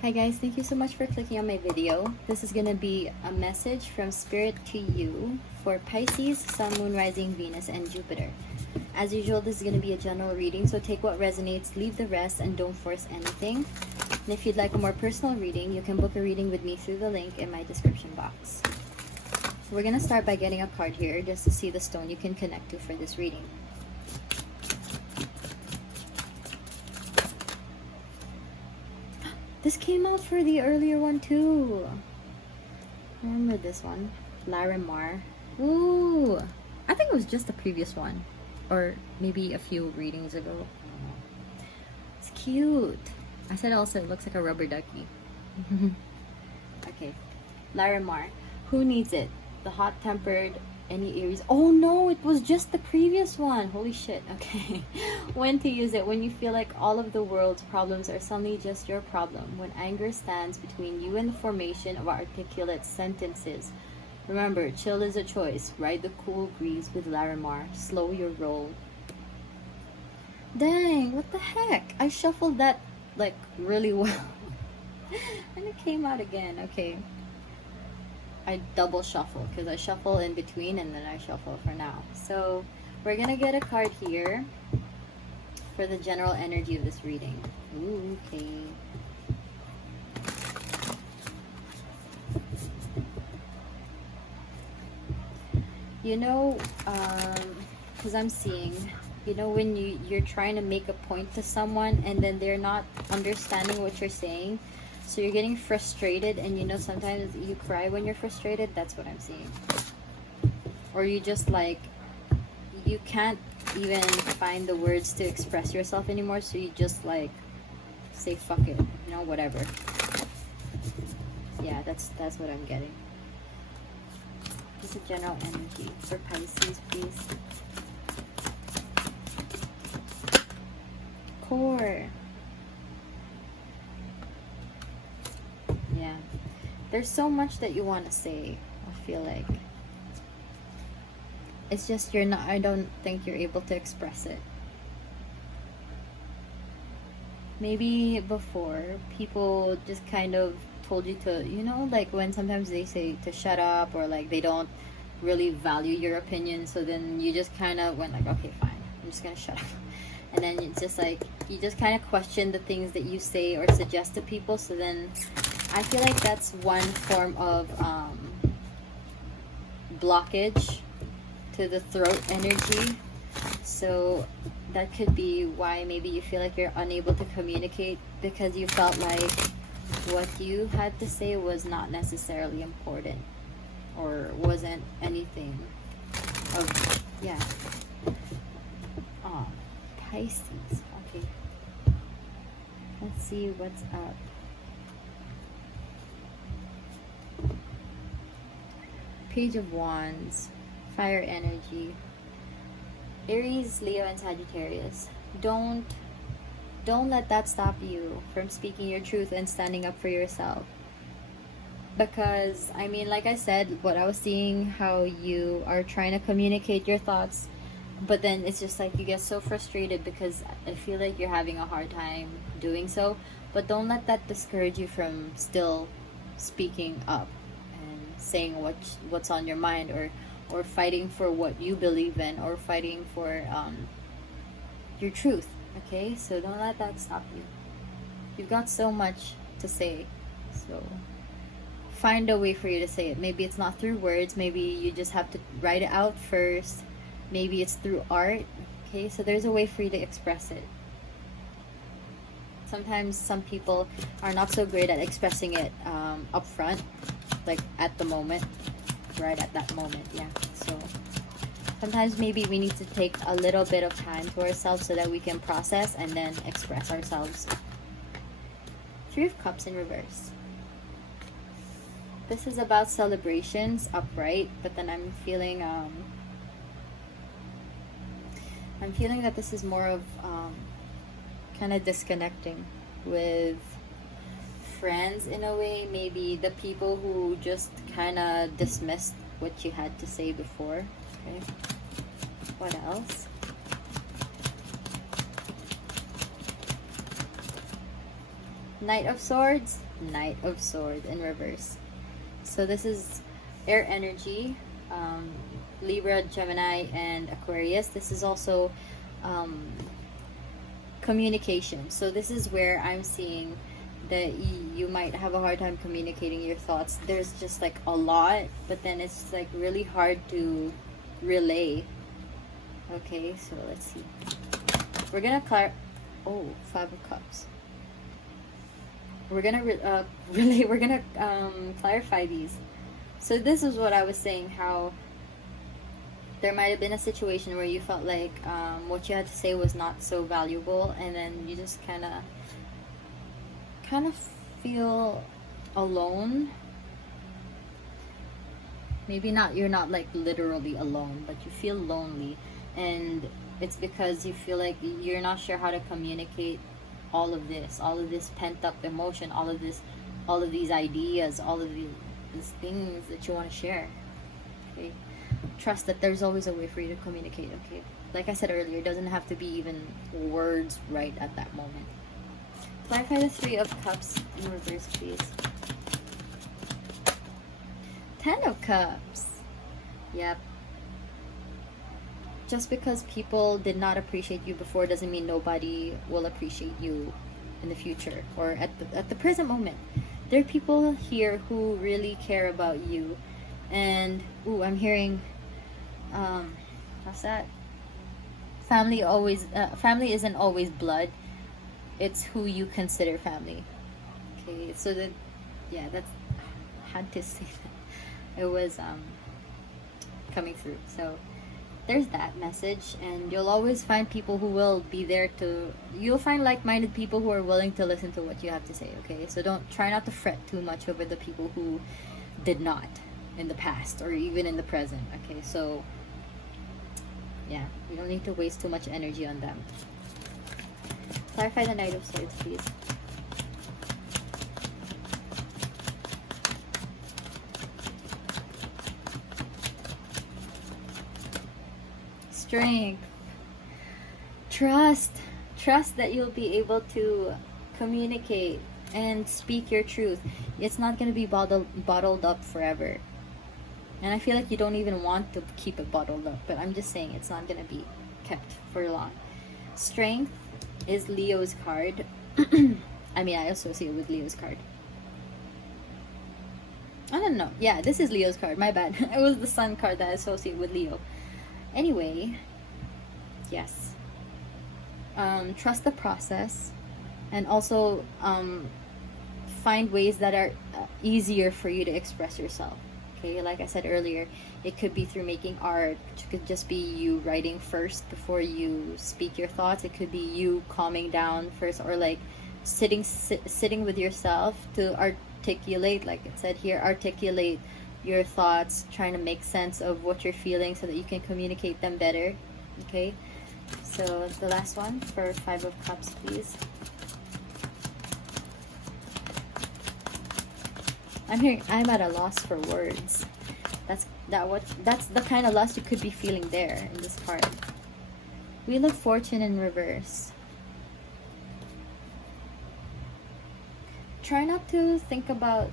Hi guys, thank you so much for clicking on my video. This is gonna be a message from Spirit to you for Pisces, Sun, Moon, Rising, Venus, and Jupiter. As usual, this is gonna be a general reading, so take what resonates, leave the rest, and don't force anything. And if you'd like a more personal reading, you can book a reading with me through the link in my description box. We're gonna start by getting a card here just to see the stone you can connect to for this reading. This came out for the earlier one too. Remember this one? Larimar. Ooh. I think it was just the previous one. Or maybe a few readings ago. It's cute. I said also it looks like a rubber ducky. Okay. Larimar. Who needs it? The hot-tempered, any Aries. Oh no, it was just the previous one. Holy shit. Okay. When to use it? When you feel like all of the world's problems are suddenly just your problem. When anger stands between you and the formation of articulate sentences. Remember, chill is a choice. Ride the cool breeze with Larimar. Slow your roll. Dang, what the heck? I shuffled that like really well. And it came out again. Okay. I double shuffle because I shuffle in between and then I shuffle for now. So we're gonna get a card here for the general energy of this reading. Ooh, okay. You know, because I'm seeing, you know, when you're trying to make a point to someone and then they're not understanding what you're saying. So you're getting frustrated, and you know sometimes you cry when you're frustrated. That's what I'm seeing. Or you just like, you can't even find the words to express yourself anymore, so you just like say fuck it, you know, whatever. Yeah, that's what I'm getting. Just a general energy for Pisces, please. Core. Yeah, there's so much that you want to say. I feel like it's just you're not, I don't think you're able to express it. Maybe before people just kind of told you to, you know, like when sometimes they say to shut up, or like they don't really value your opinion, so then you just kind of went like, okay, fine, I'm just gonna shut up. And then it's just like you just kind of question the things that you say or suggest to people. So then I feel like that's one form of blockage to the throat energy. So that could be why maybe you feel like you're unable to communicate, because you felt like what you had to say was not necessarily important or wasn't anything of, yeah. Oh, Pisces. Okay. Let's see what's up. Page of Wands, fire energy, Aries, Leo, and Sagittarius. Don't let that stop you from speaking your truth and standing up for yourself. Because, I mean, like I said, what I was seeing, how you are trying to communicate your thoughts, but then it's just like you get so frustrated because I feel like you're having a hard time doing so. But don't let that discourage you from still speaking up, saying what's on your mind, or fighting for what you believe in, or fighting for your truth. Okay, so don't let that stop you. You've got so much to say, so find a way for you to say it. Maybe it's not through words, maybe you just have to write it out first, maybe it's through art. Okay, so there's a way for you to express it. Sometimes some people are not so great at expressing it up front, like at the moment, right at that moment. Yeah, so sometimes maybe we need to take a little bit of time to ourselves so that we can process and then express ourselves. Three of Cups in reverse. This is about celebrations upright, but then I'm feeling that this is more of kind of disconnecting with friends in a way. Maybe the people who just kind of dismissed what you had to say before. Okay, what else? Knight of Swords, Knight of Swords in reverse. So this is air energy, Libra, Gemini, and Aquarius. This is also communication. So this is where I'm seeing that you might have a hard time communicating your thoughts. There's just like a lot, but then it's like really hard to relay. Okay, so let's see. We're gonna Five of Cups. We're gonna relay. We're gonna clarify these. So this is what I was saying, how there might have been a situation where you felt like what you had to say was not so valuable, and then you just kind of feel alone. Maybe not, you're not like literally alone, but you feel lonely, and it's because you feel like you're not sure how to communicate all of this pent up emotion, all of these ideas, all of these things that you want to share. Okay, trust that there's always a way for you to communicate. Okay, like I said earlier, it doesn't have to be even words right at that moment. Clarify the Three of Cups in reverse, please. Ten of Cups. Yep. Just because people did not appreciate you before doesn't mean nobody will appreciate you in the future or at the present moment. There are people here who really care about you. And I'm hearing what's that? Family isn't always blood. It's who you consider family. Okay, so that's had to say that. It was coming through. So there's that message, and you'll always find people who will be there you'll find like-minded people who are willing to listen to what you have to say. Okay, so try not to fret too much over the people who did not in the past or even in the present. Okay, so yeah, you don't need to waste too much energy on them. Clarify the Knight of Swords, please. Strength. Trust that you'll be able to communicate and speak your truth. It's not going to be bottled up forever, and I feel like you don't even want to keep it bottled up, but I'm just saying it's not going to be kept for long. Strength is Leo's card. I mean, I associate with Leo's card. I don't know. Yeah, this is Leo's card. My bad. It was the Sun card that I associate with Leo. Anyway, yes. Trust the process, and also find ways that are easier for you to express yourself. Okay, like I said earlier, it could be through making art. It could just be you writing first before you speak your thoughts. It could be you calming down first, or like sitting with yourself to articulate, like it said here, articulate your thoughts, trying to make sense of what you're feeling so that you can communicate them better. Okay, so the last one for Five of Cups, please. I'm at a loss for words. That's the kind of loss you could be feeling there in this card. Wheel of Fortune in reverse. Try not to think about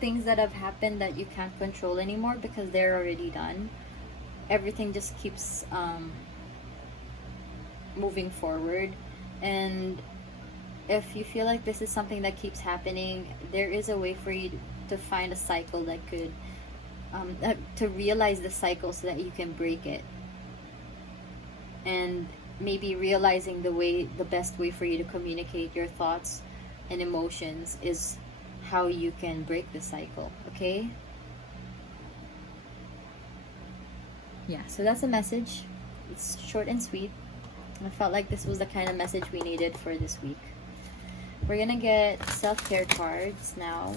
things that have happened that you can't control anymore, because they're already done. Everything just keeps moving forward, and if you feel like this is something that keeps happening, there is a way for you to find a cycle that could to realize the cycle so that you can break it, and maybe realizing the best way for you to communicate your thoughts and emotions is how you can break the cycle. Okay, yeah, so that's a message. It's short and sweet. I felt like this was the kind of message we needed for this week. We're gonna get self-care cards now.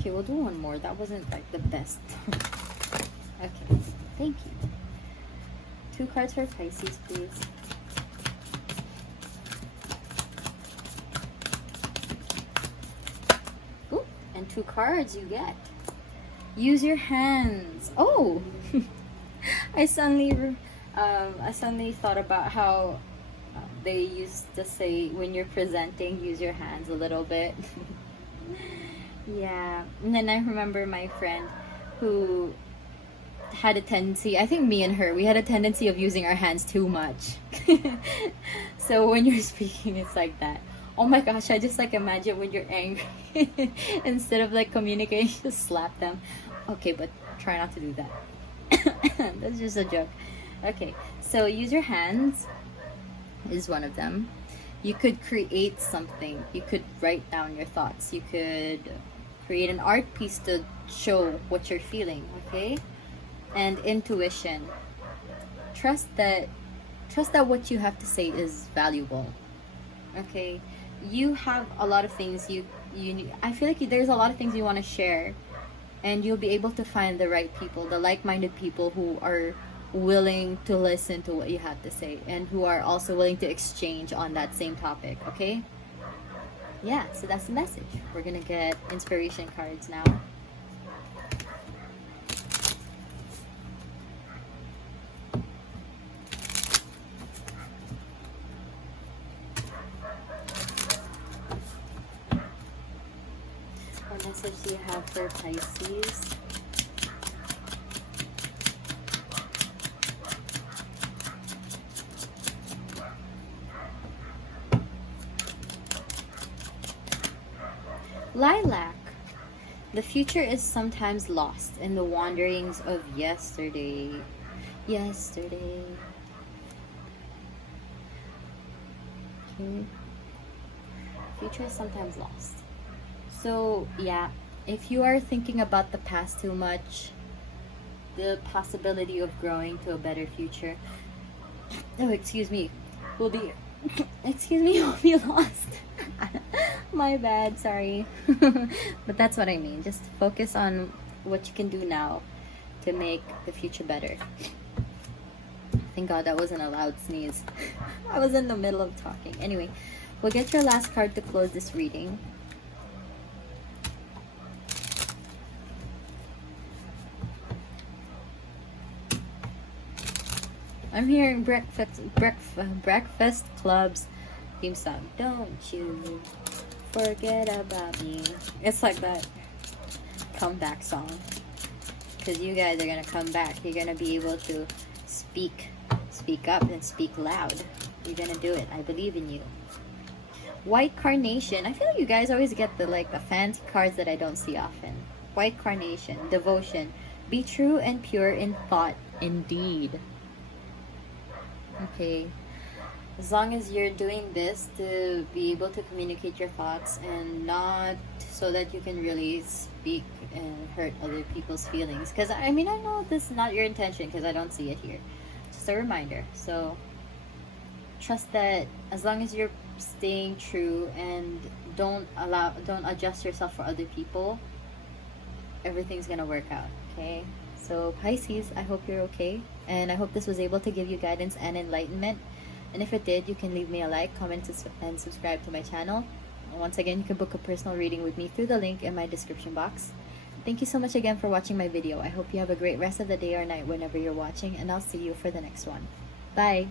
Okay, we'll do one more. That wasn't like the best. Okay, thank you. 2 cards for Pisces, please. 2 cards you get. Use your hands. Oh, I suddenly thought about how they used to say when you're presenting, use your hands a little bit. Yeah, and then I remember my friend who had a tendency, I think me and her, we had a tendency of using our hands too much. So when you're speaking, it's like that. Oh my gosh, I just like imagine when you're angry, instead of like communicating, just slap them. Okay, but try not to do that. That's just a joke. Okay, so use your hands is one of them. You could create something. You could write down your thoughts. You could create an art piece to show what you're feeling, okay? And intuition. Trust that what you have to say is valuable. Okay? You have a lot of things you I feel like there's a lot of things you want to share, and you'll be able to find the right people, the like-minded people who are willing to listen to what you have to say and who are also willing to exchange on that same topic, okay? Yeah, so that's the message. We're gonna get inspiration cards now. What message do you have for Pisces? Lilac. The future is sometimes lost in the wanderings of yesterday. Yesterday. Okay. Future is sometimes lost. So, yeah, if you are thinking about the past too much, the possibility of growing to a better future, oh, excuse me, will be lost. My bad, sorry. But that's what I mean. Just focus on what you can do now to make the future better. Thank God that wasn't a loud sneeze. I was in the middle of talking. Anyway, we'll get your last card to close this reading. I'm hearing breakfast club's theme song. Don't you forget about me. It's like that comeback song. Because you guys are going to come back. You're going to be able to speak up and speak loud. You're going to do it. I believe in you. White Carnation. I feel like you guys always get the fancy cards that I don't see often. White Carnation. Devotion. Be true and pure in thought. Indeed. Okay. As long as you're doing this to be able to communicate your thoughts and not so that you can really speak and hurt other people's feelings. Because, I mean, I know this is not your intention because I don't see it here. Just a reminder. So, trust that as long as you're staying true and don't adjust yourself for other people, everything's going to work out, okay? So, Pisces, I hope you're okay. And I hope this was able to give you guidance and enlightenment. And if it did, you can leave me a like, comment, and subscribe to my channel. Once again, you can book a personal reading with me through the link in my description box. Thank you so much again for watching my video. I hope you have a great rest of the day or night whenever you're watching, and I'll see you for the next one. Bye!